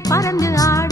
பறந்து ஆட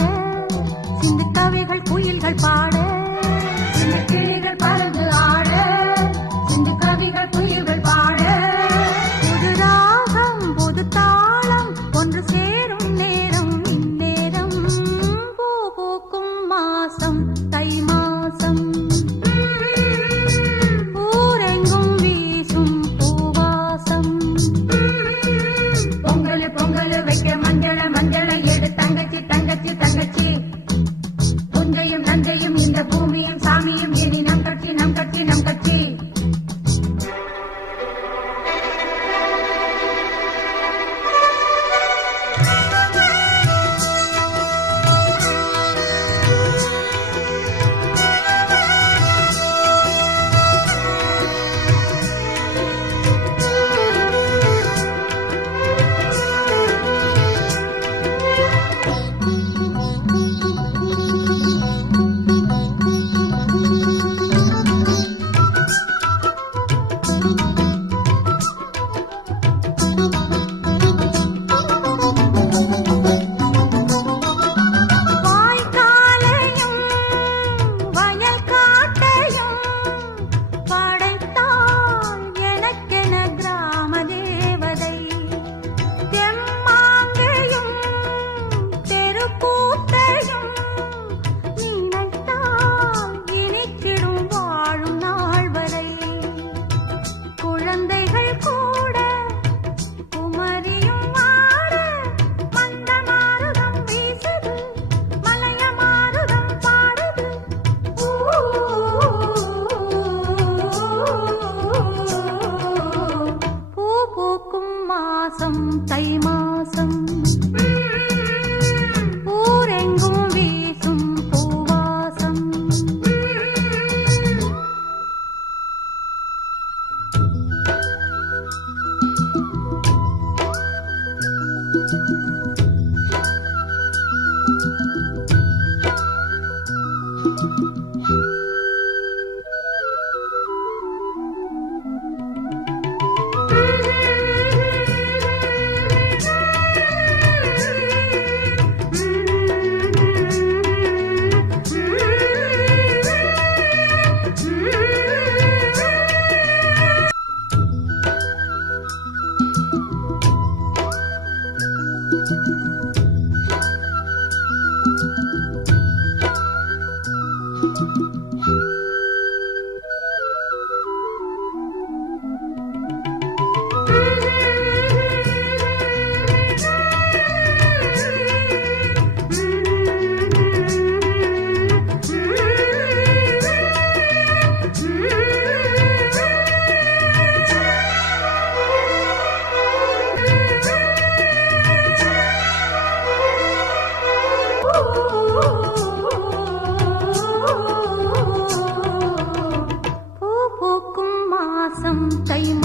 శ్వాసం తైన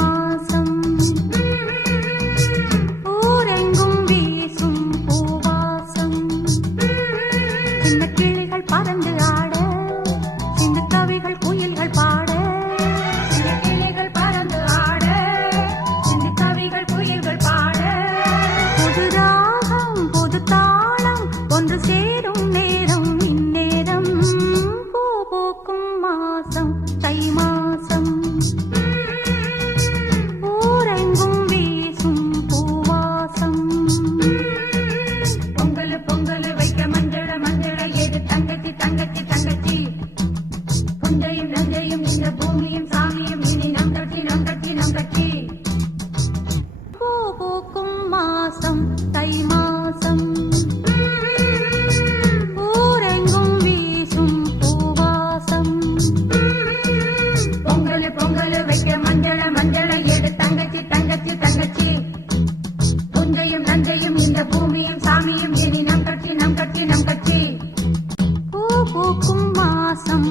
மாசம் தை மாசம் ஊரெங்கும் வீசும் பூவாசம். பொங்கல் பொங்கல் வைக்க மஞ்சள மஞ்சள எடு. தங்கச்சி தங்கச்சி தங்கச்சி. புஞ்சையும் நஞ்சையும் இந்த பூமியும் சாமியும் இனி நம் கட்சி நம் கட்சி நம் கட்சி. பூ பூக்கும் மாசம்